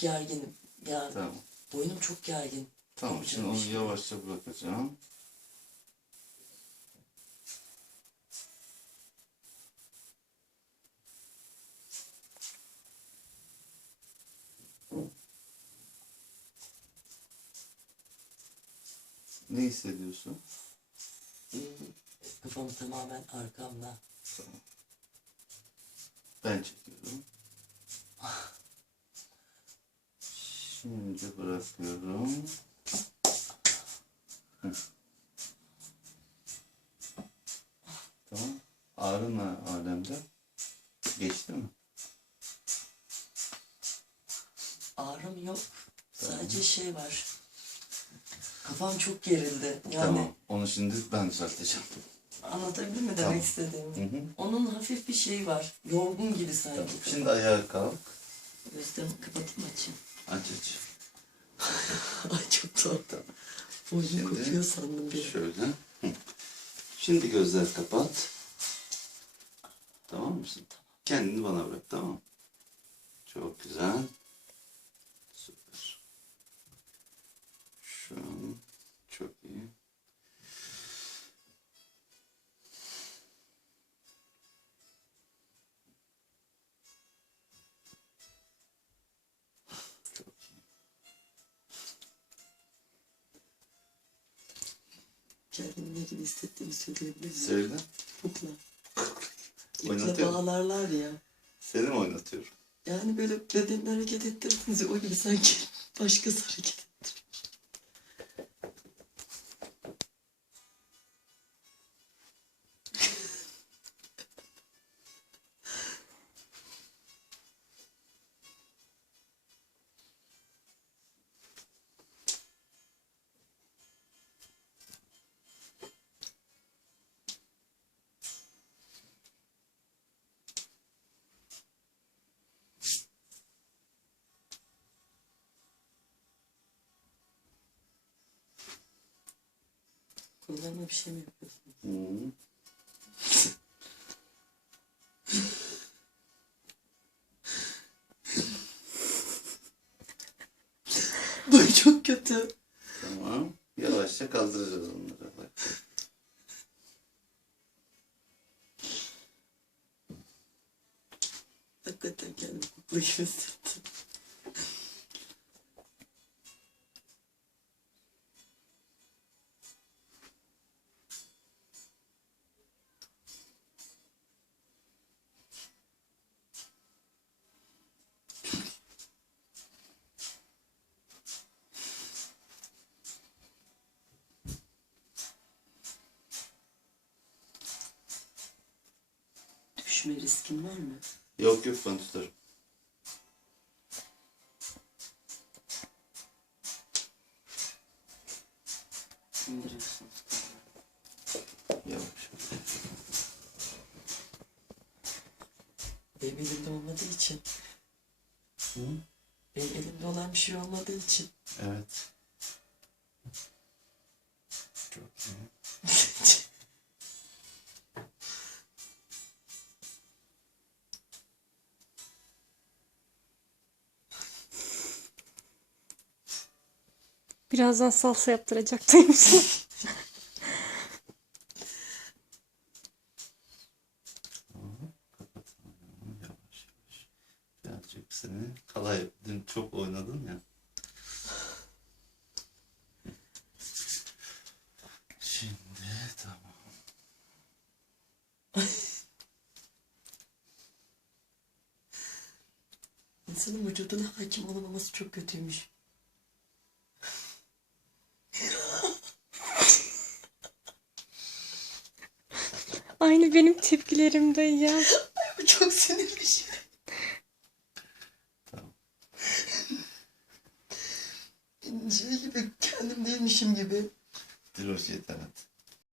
gerginim. Yani Tamam. boynum çok gergin. Tamam şimdi onu yavaşça bırakacağım. Ne hissediyorsun? Hmm, Kafam tamamen arkamda. Tamam. Ben çekiyorum. Şimdi bırakıyorum. Hı. Tamam. Ağrı ne alemde? Geçti mi? Ağrım yok. Sadece şey var. Kafam çok gerildi. Yani Tamam. Onu şimdi ben düzelteceğim. anlatabildim mi demek Tamam. istediğimi? Hı hı. Onun hafif bir şeyi var. Yorgun gibi sanki. Tamam. Şimdi ayağa kalk. Gözlerimi kapatayım açayım. Tatlı. Boynum Şimdi kopuyor sandım bir. Şöyle. Hı. Şimdi gözler kapat. Tamam mısın? Kendini bana bırak tamam mı? Çok güzel. Süper. Kendimi ne gibi hissettiğimi söyleyebilir miyim? Söyle. Kukla. İple Oynatıyorum. bağlarlar ya. Seni mi oynatıyorum? Yani böyle bedenini hareket ettirirsiniz ya, o gibi sanki başkası hareket Kollarına bir şey mi yapıyorsun? Hı. Bu çok kötü. Tamam. Yavaşça kaldıracağız onları. Bak. Hakikaten kendimi kukla gibi Düşme riskin var mı? Yok yok ben tutarım. İndiriyorsunuz. Yavaş. Benim elimde olmadığı için. Hı? Benim elimde olan bir şey olmadığı için. Evet. Çok iyi. Birazdan salsa yavaş. Birazcık seni kalay dün çok oynadın ya. Şimdi tamam. İnsanın vücuduna hakim olamaması çok kötüymüş. Aynı benim tepkilerimde ya. Bu çok sinirli bir şey. Tamam. Şey gibi kendim değilmişim gibi. Diloş yeter hadi.